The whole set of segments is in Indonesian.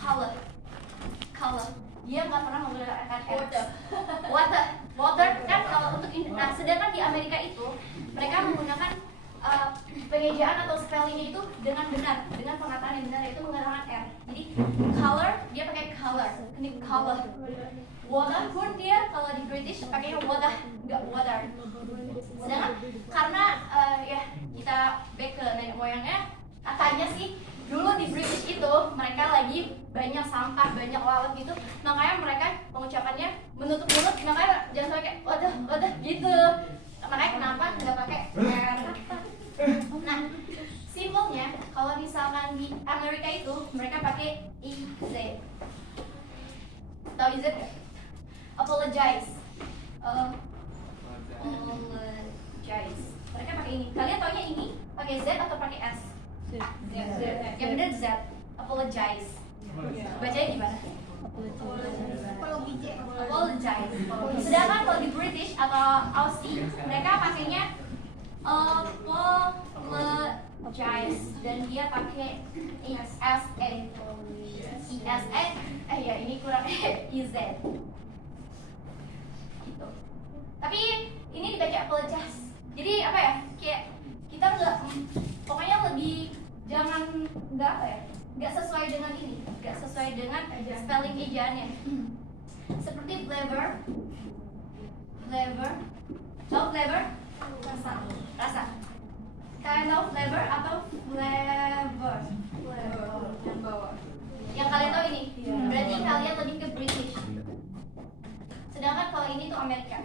color. Dia nggak pernah menggunakan water kan kalau untuk nah sedangkan di Amerika itu mereka menggunakan pengejaan atau spellingnya itu dengan benar, dengan pengataan yang benar, yaitu menggunakan R. Jadi color dia pakai color. Water pun dia kalau di British pakainya water, nggak water. Sedangkan karena ya kita back ke nenek moyangnya, katanya sih dulu di British itu mereka lagi banyak sampah, banyak lalat gitu, makanya mereka pengucapannya menutup mulut, makanya jangan sampai kayak wadah gitu. Makanya kenapa nggak pakai R. Nah, simbolnya kalau misalkan di Amerika itu mereka pakai IZ. Tahu IZ nggak? Apologize. Apologize. Mereka pakai ini. Kalian taunya ini pakai Z atau pakai S? Z. Yang benar Z. Apologize. Bacanya gimana? Apologize. Sedangkan kalau di British atau Aussie mereka pakainya apologize dan dia pakai ISA. Ya ini kurang IZ. Gitu. Tapi ini dibaca apologize. Jadi apa ya? Kayak kita pokoknya lebih nggak sesuai dengan ini, nggak sesuai dengan spelling ejaannya. Seperti flavor. Tahu flavor? Rasa. Kalian tahu flavor atau flavor? Yang kalian tahu ini, berarti kalian lebih ke British. Sedangkan kalau ini tuh Amerika.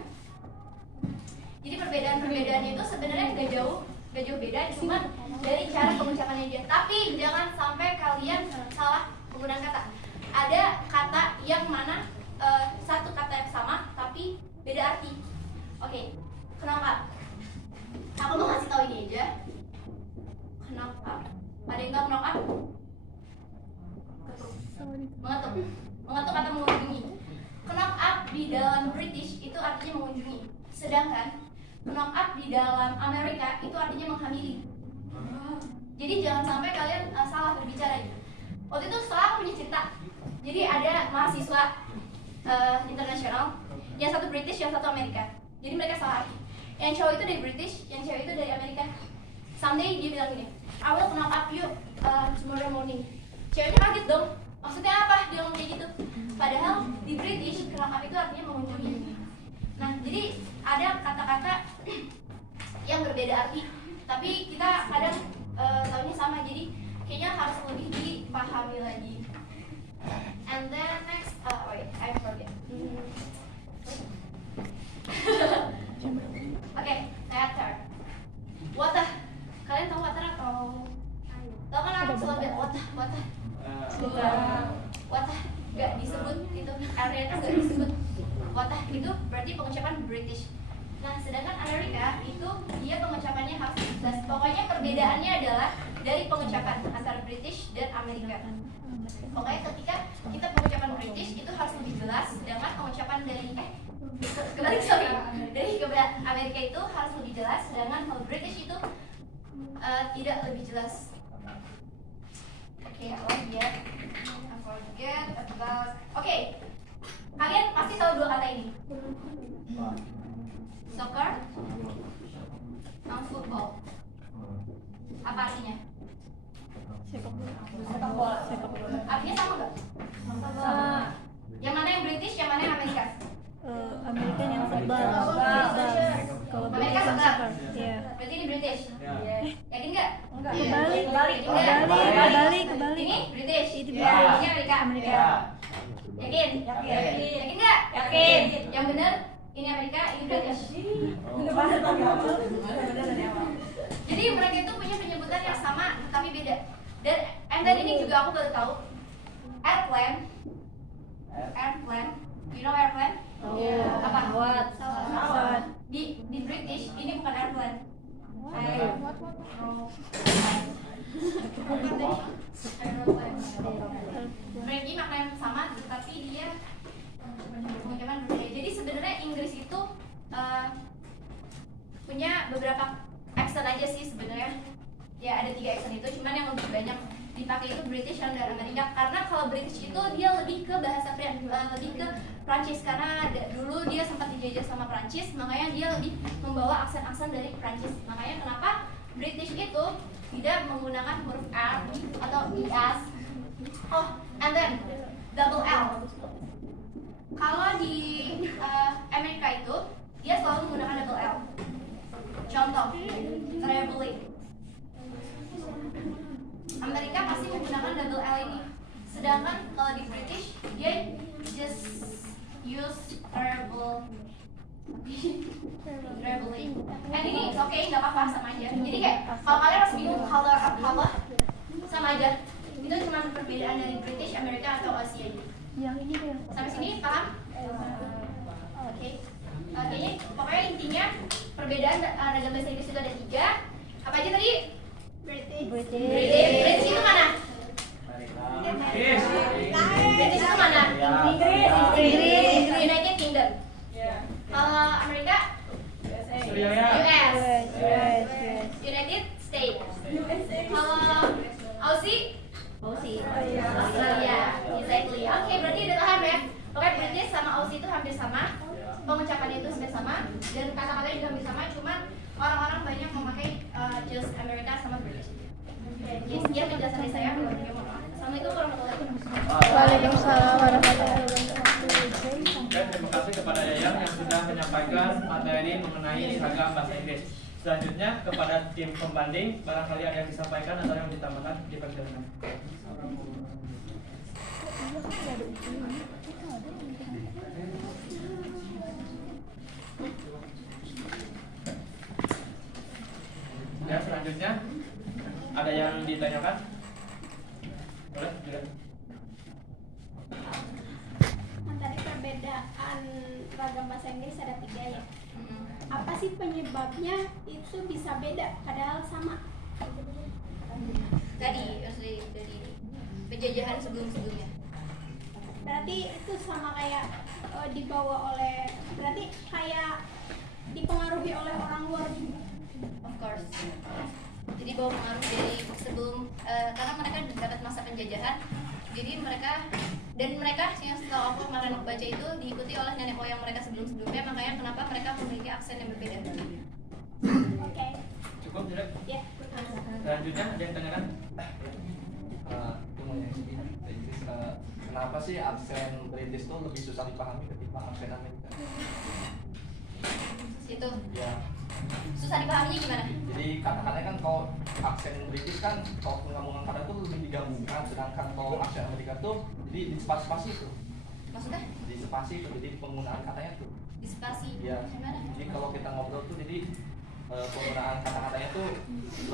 Jadi perbedaan-perbedaannya itu sebenarnya nggak jauh beda, cuma dari cara pengucapannya aja. Tapi jangan sampai kalian salah penggunaan kata. Ada kata yang mana satu kata yang sama tapi beda arti. Oke, kenapa? Aku mau kasih tahu ini aja. Kenapa? Ada yang tahu knock up? Mengetuk atau mengunjungi. Knock up di dalam British itu artinya mengunjungi. Sedangkan knock up di dalam Amerika itu artinya menghamili. Jadi jangan sampai kalian salah berbicara gitu. Waktu itu setelah aku punya cerita. Jadi ada mahasiswa internasional, yang satu British, yang satu Amerika. Jadi mereka salah arti. Yang cowok itu dari British, yang cewek itu dari Amerika. Someday dia bilang gini, I will knock up you tomorrow morning. Ceweknya kaget dong. Maksudnya apa? Dia ngomong kayak gitu. Padahal di British knock up itu artinya mengunjungi. Nah, jadi ada kata-kata yang berbeda arti, tapi kita kadang tahunya sama. Jadi kayaknya harus lebih dipahami lagi. And then next, wait, I forget. Oke, theater. Water. Kalian tahu water atau? Tahu kan orang selalu bilang water. Water nggak disebut itu, area itu nggak disebut. Water itu berarti pengucapan British. Nah, sedangkan Amerika itu dia pengucapannya harus jelas. Pokoknya perbedaannya adalah dari pengucapan antara British dan Amerika. Pokoknya ketika kita pengucapan British itu harus lebih jelas, sedangkan pengucapan dari dari Amerika itu harus lebih jelas, sedangkan kalau British itu tidak lebih jelas. Oke, lagi ya. I forget about. Oke, kalian pasti tahu dua kata ini. Soccer, football. Apa artinya? Sepak bola. Artinya sama nggak? Sama. Yang mana yang British, yang mana yang Amerika? Amerika yang football. Kalau Amerika British soccer. Iya. Berarti ini British. Yakin nggak? Kebalik. Ini British. Itu Ini Amerika. Yakin? Yakin nggak? Yakin. Yang benar ini Amerika, ini British. Jadi mereka itu punya penyebutan yang sama tapi beda. Dan ini juga aku baru tahu. Airplane. You know airplane? Apa? Pesawat. Di British ini bukan airplane. Mereka maknanya sama, tapi dia pengucapan berbeda. Jadi sebenarnya Inggris itu punya beberapa accent aja sih sebenarnya. Ya ada 3 accent itu, cuman yang lebih banyak dipakai itu British dan Amerika, karena kalau British itu dia lebih ke bahasa lebih ke Prancis, karena dulu dia sempat dijajah sama Prancis, makanya dia lebih membawa aksen-aksen dari Prancis. Makanya kenapa British itu tidak menggunakan huruf R atau IS. Oh, and then double L. Kalau di Amerika itu dia selalu menggunakan double L. Contoh, traveling. Amerika pasti menggunakan double L ini. Sedangkan kalau di British dia just use traveling. And ini oke, nggak apa-apa, sama aja. Jadi kayak kalau kalian masih bingung color apa, sama aja. Itu cuma perbedaan dari British, Amerika atau Asia aja. Yang ini deh. Sampai sini paham? Oke. Kayaknya pokoknya intinya perbedaan ragam bahasa Inggris itu ada 3. Apa aja tadi? British. British itu mana? British itu mana? Inggris. United Kingdom. Kalau Amerika? US. United States. Kalau Aussie? Australia. Exactly. Oke, berarti udah paham ya. Oke, British sama Aussie itu hampir sama. Pengucapannya itu hampir sama dan kata-katanya juga hampir sama, cuman orang-orang banyak memakai just Amerika sama British. Oke, sekian penjelasan dari saya. Assalamualaikum warahmatullahi wabarakatuh. Waalaikumsalam warahmatullahi wabarakatuh. Oke, terima kasih kepada Yayang yang sudah menyampaikan materi mengenai ragam bahasa Inggris. Selanjutnya kepada tim pembanding, barangkali ada yang disampaikan atau yang ditambahkan, dipersilakan. Ya, selanjutnya ada yang ditanyakan? Boleh, juga. Tadi perbedaan ragam bahasa Inggris ada 3 ya. Apa sih penyebabnya itu bisa beda padahal sama? Tadi dari penjajahan sebelumnya. Berarti itu sama kayak dibawa oleh, berarti kayak dipengaruhi oleh orang luar juga. Of course. Jadi bawa pengaruh dari sebelum karena mereka dapat masa penjajahan. Jadi mereka yang setelah aku kemarin baca itu diikuti oleh nenek moyang mereka sebelumnya, makanya kenapa mereka memiliki aksen yang berbeda. Oke. Cukup, Direk? Ya. Selanjutnya ada yang tanyakan? Kenapa sih aksen British tuh lebih susah dipahami ketimbang aksen Amerika? Itu Ya, susah dipahaminya gimana? jadi kata-katanya kan kalau aksen British kan kalau penggabungan kata tuh lebih digabungkan, sedangkan kalau aksen Amerika tuh jadi di spasi tuh, Maksudnya? di spasi tuh, jadi penggunaan katanya tuh. Di spasi. Ya, Gimana? jadi kalau kita ngobrol tuh jadi penggunaan kata-katanya tuh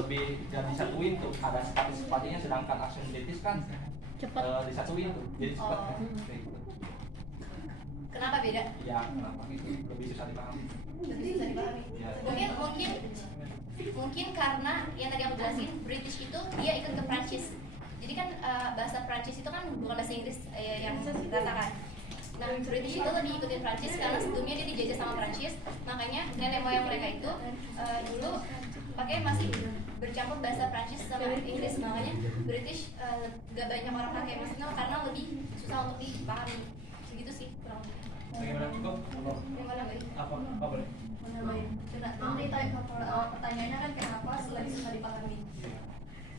lebih gak disatuin tuh, ada spasi-spasinya, sedangkan aksen British kan disatuin tuh, jadi cepat kan. Kayak gitu. Kenapa beda? Ya, kenapa gitu lebih susah dipahami? Lebih susah dipahami. Ya. Mungkin karena yang tadi aku jelasin, British itu dia ikut ke Prancis. Jadi kan bahasa Prancis itu kan bukan bahasa Inggris yang dikatakan. Nah, British itu lebih ikutin Prancis karena sebelumnya dia dijajah sama Prancis. Makanya nenek moyang mereka itu dulu pakai masih bercampur bahasa Prancis sama Inggris. Makanya British gak banyak orang pakai, maksudnya karena lebih susah untuk dipahami. Segitu sih kurang lebih. Bagaimana, cukup? Yang mana baik? Apa boleh? Nanti pertanyaannya kan kenapa lebih susah dipahami?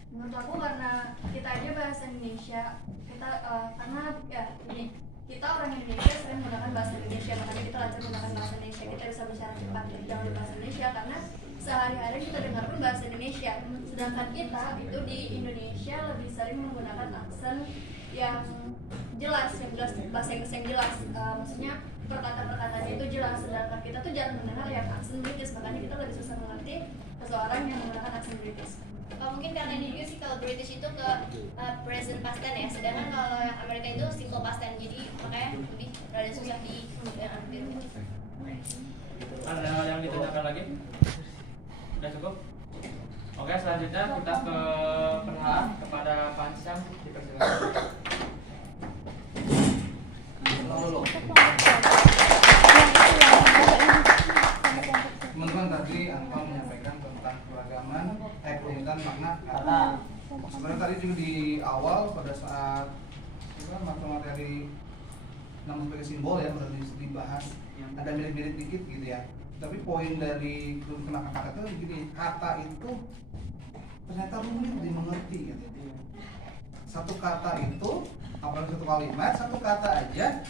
Menurut aku karena kita aja bahasa Indonesia, kita karena ya ini kita orang Indonesia sering menggunakan bahasa Indonesia, makanya kita lancar menggunakan bahasa Indonesia, kita bisa bicara cepat dalam bahasa Indonesia karena sehari-hari kita dengar pun bahasa Indonesia. Sedangkan kita itu di Indonesia lebih sering menggunakan aksen yang jelas, bahasa Inggris yang jelas, maksudnya perkataan-perkataannya itu jelas, sedangkan kita tuh jarang mendengar yang aksen British, makanya kita lebih susah mengerti seseorang yang menggunakan aksen British. Mungkin karena ini juga sih, kalau British itu ke present past tense ya, sedangkan kalau yang Amerika itu simple past tense, jadi makanya lebih rada susah di ambil. Ada yang ditanyakan lagi? Sudah cukup? Oke, selanjutnya kita ke penahan kepada Pak Sam, dipersilakan. Teman-teman, tadi Anton menyampaikan tentang keragaman, tentang makna kata. Sebenarnya tadi juga di sebagai nama sebagai simbol ya, udah dibahas. Ada mirip-mirip dikit gitu ya. Tapi poin dari kerumitan kata itu gini, kata itu ternyata rumit dimengerti gitu. Satu kata itu, apalagi satu kalimat, satu kata aja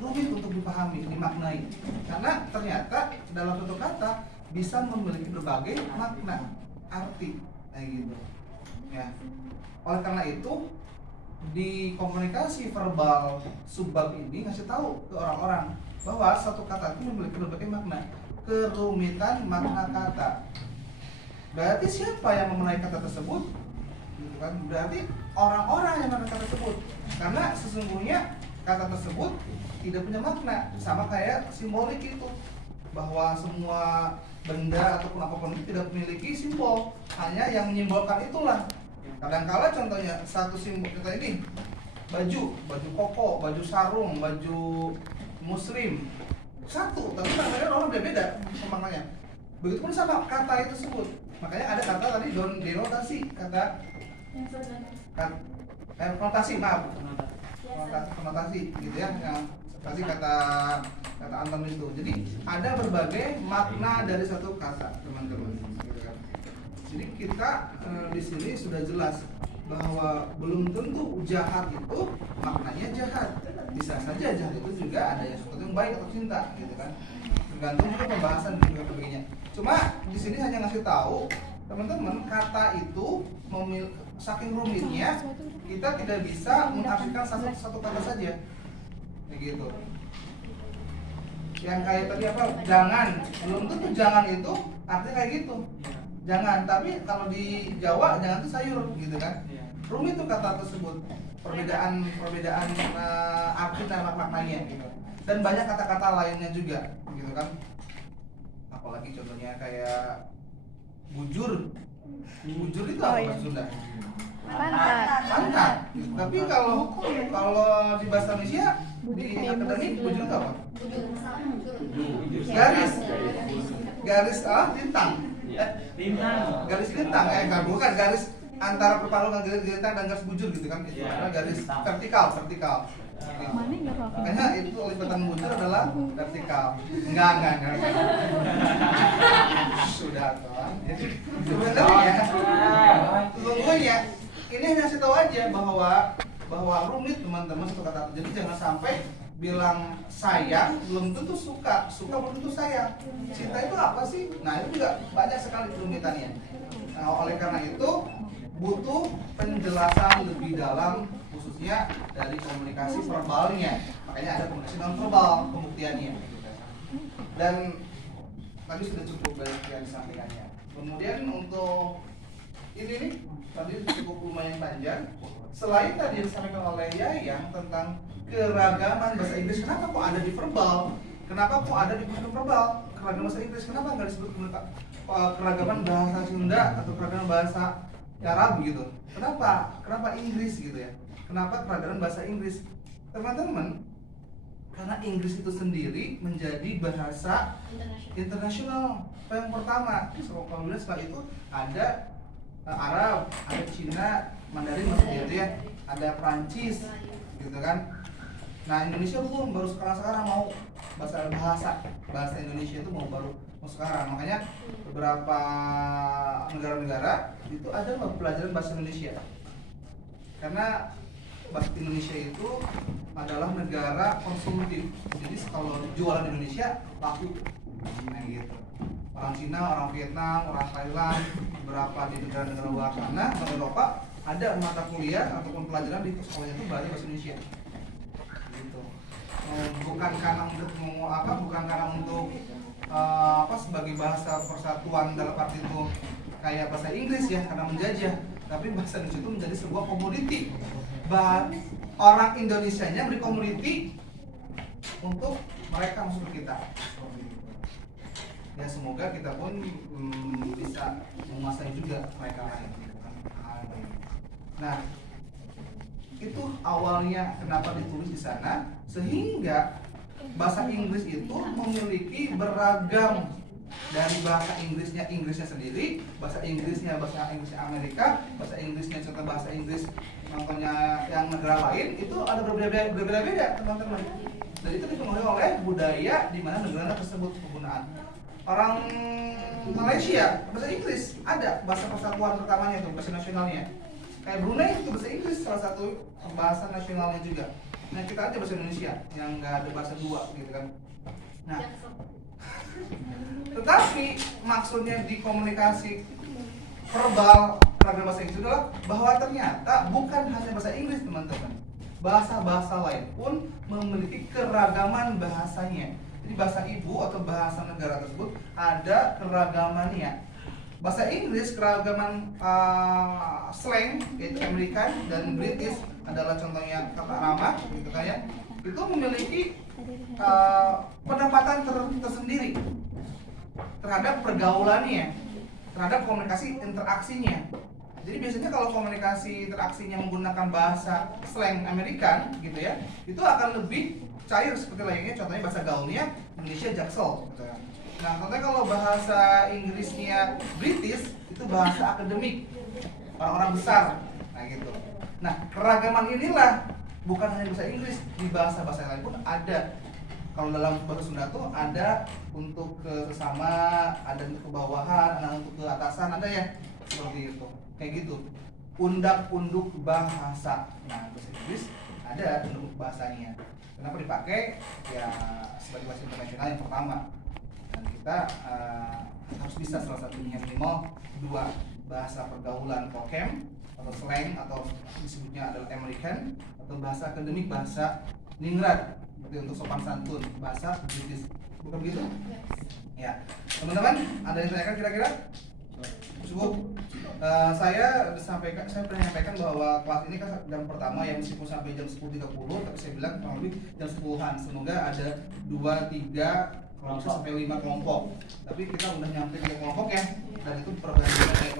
rumit untuk dipahami, dimaknai. Karena ternyata dalam satu kata bisa memiliki berbagai makna, arti, kayak gitu. Ya. Oleh karena itu, di komunikasi verbal subbab ini ngasih tahu ke orang-orang bahwa satu kata itu memiliki berbagai makna. Kerumitan makna kata. Berarti siapa yang memenai kata tersebut? Gitu kan? Berarti orang-orang yang memenai kata tersebut. Karena sesungguhnya kata tersebut tidak punya makna, sama kayak simbolik itu, bahwa semua benda ataupun apapun itu tidak memiliki simbol, hanya yang menyimbolkan itulah. Kadangkala contohnya satu simbol kita ini baju koko, baju sarung, baju muslim satu, tapi maknanya orang beda-beda maknanya. Begitupun sama kata itu tersebut. Makanya ada kata tadi denotasi, kata konotasi gitu ya, yang seperti kata Anton itu. Jadi ada berbagai makna dari satu kata, teman-teman. Gitu kan. Jadi kita di sini sudah jelas bahwa belum tentu jahat itu maknanya jahat. Bisa saja jahat itu juga ada yang sesuatu yang baik atau cinta, gitu kan. Tergantung juga pembahasan dan juga sebagainya. Cuma di sini hanya ngasih tahu teman-teman, kata itu saking rumitnya kita tidak bisa mengartikan satu kata saja, kayak gitu. Yang kayak tadi apa? Jangan, belum tentu jangan itu artinya kayak gitu. Jangan, tapi kalau di Jawa jangan itu sayur, gitu kan. Rumit tuh kata tersebut, perbedaan arti dan maknanya gitu. Dan banyak kata-kata lainnya juga, gitu kan. Apalagi contohnya kayak bujur. Bujur itu apa bahasa Sunda? Pantat. Tapi kalau di bahasa Indonesia di akademik bujur itu apa? Garis lintang. Garis lintang bukan garis antara perpalungan garis lintang dan garis bujur gitu kan. Itu adalah garis vertikal. Makanya itu lipatan bujur adalah vertikal. Enggak. Sudah toh. Sebenarnya sesungguhnya ini hanya kasih tahu aja bahwa rumit teman-teman satu kata. Jadi jangan sampai bilang sayang belum tentu suka belum tentu sayang. Cinta itu apa sih? Nah, itu juga banyak sekali kerumitannya. Nah, oleh karena itu butuh penjelasan lebih dalam, khususnya dari komunikasi verbalnya. Makanya ada komunikasi non verbal pembuktiannya. Dan tadi sudah cukup banyak yang disampaikannya. Kemudian untuk ini nih tadi cukup lumayan panjang. Selain tadi yang disampaikan oleh Yayang tentang keragaman bahasa Inggris, kenapa kok ada di verbal? Kenapa kok ada di verbal? Keragaman bahasa Inggris, kenapa nggak disebut keragaman bahasa Sunda atau keragaman bahasa Arab gitu? Kenapa Inggris gitu ya? Kenapa keragaman bahasa Inggris? Teman-teman, karena Inggris itu sendiri menjadi bahasa internasional yang pertama. Kemudian setelah itu ada Arab, ada Cina, Mandarin maksudnya itu ya, ada Prancis gitu kan. Nah, Indonesia belum, baru sekarang mau bahasa Indonesia itu baru sekarang. Makanya beberapa negara-negara itu ada pelajaran bahasa Indonesia. Karena bahasa Indonesia itu adalah negara konsumtif. Jadi kalau jualan Indonesia laku. Nah gitu. Orang Cina, orang Vietnam, orang Thailand, beberapa di negara-negara luar sana, di Eropa ada mata kuliah ataupun pelajaran di sekolahnya itu belajar bahasa Indonesia. Gitu. Bukan karena untuk sebagai bahasa persatuan dalam arti itu kayak bahasa Inggris ya, karena menjajah, tapi bahasa Indonesia itu menjadi sebuah komoditi. Orang Indonesianya beri komoditi untuk mereka masuk ke kita. Ya semoga kita pun bisa menguasai juga mereka lain. Nah, itu awalnya kenapa ditulis di sana, sehingga bahasa Inggris itu memiliki beragam dari bahasa Inggrisnya sendiri, bahasa Inggrisnya Amerika, bahasa Inggrisnya contoh bahasa Inggris contohnya yang negara lain itu ada berbeda-beda teman-teman. Dan itu dipengaruhi oleh budaya di mana negara tersebut penggunaan. Orang Malaysia bahasa Inggris ada bahasa persatuan pertamanya itu bahasa nasionalnya. Kayak Brunei itu bahasa Inggris salah satu bahasa nasionalnya juga. Nah kita aja bahasa Indonesia yang nggak ada bahasa dua gitu kan. Nah, tetapi maksudnya di komunikasi verbal keragaman bahasa Inggris adalah bahwa ternyata bukan hanya bahasa Inggris teman-teman, bahasa-bahasa lain pun memiliki keragaman bahasanya. Jadi bahasa ibu atau bahasa negara tersebut ada keragamannya. Bahasa Inggris keragaman slang yaitu American dan British adalah contohnya kata nama gitu kan ya. Itu memiliki pendapatan tersendiri terhadap pergaulannya, terhadap komunikasi interaksinya. Jadi biasanya kalau komunikasi interaksinya menggunakan bahasa slang American gitu ya, itu akan lebih cair seperti layaknya contohnya bahasa gaulnya Indonesia Jaksel gitu ya. Nah, contohnya kalau bahasa Inggrisnya British itu bahasa akademik, orang-orang besar, nah gitu. Nah, keragaman inilah bukan hanya bahasa Inggris, di bahasa-bahasa lain pun ada. Kalau dalam bahasa Sunda tuh ada untuk ke sesama, ada untuk ke bawahan, ada untuk ke atasan, ada ya seperti itu, kayak gitu. Undak-unduk bahasa. Nah, bahasa Inggris ada unduk bahasanya. Kenapa dipakai? Ya sebagai bahasa internasional yang pertama. Dan kita harus bisa salah satunya minimal 2 bahasa pergaulan vocab atau slang atau disebutnya adalah American atau bahasa akademik, bahasa ningrat seperti untuk sopan santun, bahasa British, bukan begitu? Ya, teman-teman ada yang tanyakan kira-kira? Cukup. Saya pernah menyampaikan bahwa kelas ini kan jam pertama ya meskipun sampai jam 10.30, tapi saya bilang kurang lebih jam 10-an. Semoga ada 2, 3 kalau bisa sampai 5 kelompok. Tapi kita udah nyampe 3 kelompok ya, dan itu perbandingan dari